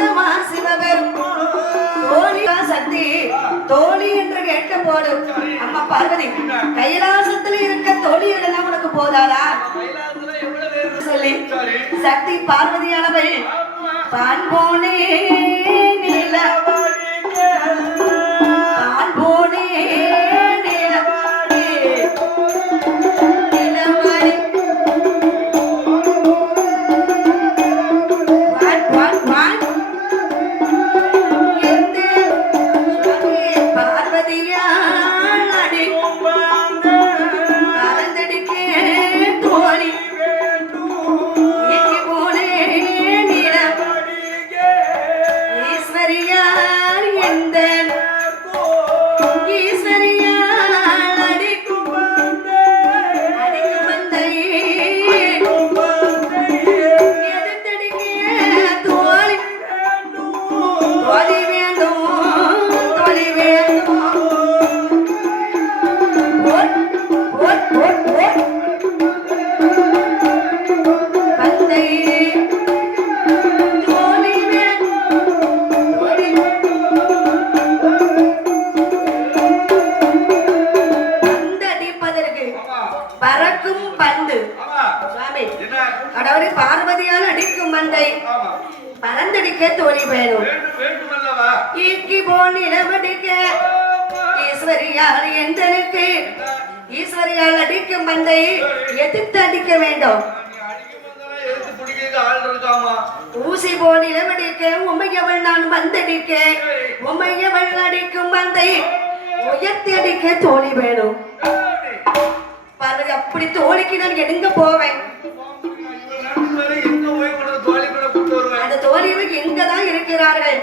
ஆண்டமா சிவபெரும் தோழியா சக்தி தோழி என்று கேட்க போடும் அம்மா பார்வதி கைலாசத்துல இருக்க தோழிகள் எல்லாம் உனக்கு போதாதா சொல்லி சக்தி பார்வதியானவள் பான்போனே பறக்கும் பந்து அதாவது பார்வதியால் அடிக்கும் பந்தை பறந்தடிக்க தோழி வேணும் ஈக்கி போல் நிலவடிக்க ஈஸ்வரியால் எந்தனுக்கு ஈஸ்வரியால் அடிக்கும் பந்தை எதிர்த்து அடிக்க வேண்டும் ஊசி போல் நிலவடிக்க உமையவள் நான் வந்தடிக்க உமையவள் அடிக்கும் பந்தை உயர்த்தி அடிக்க தோழி வேணும் பார்வதி அப்படி தோழிக்கு நான் எங்க போவேன் அந்த தோழிகள் எங்கதான் இருக்கிறார்கள்